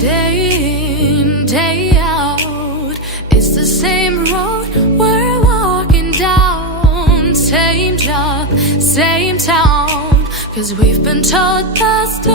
Day in, day out, it's the same road we're walking down. Same job, same town, 'cause we've been told that's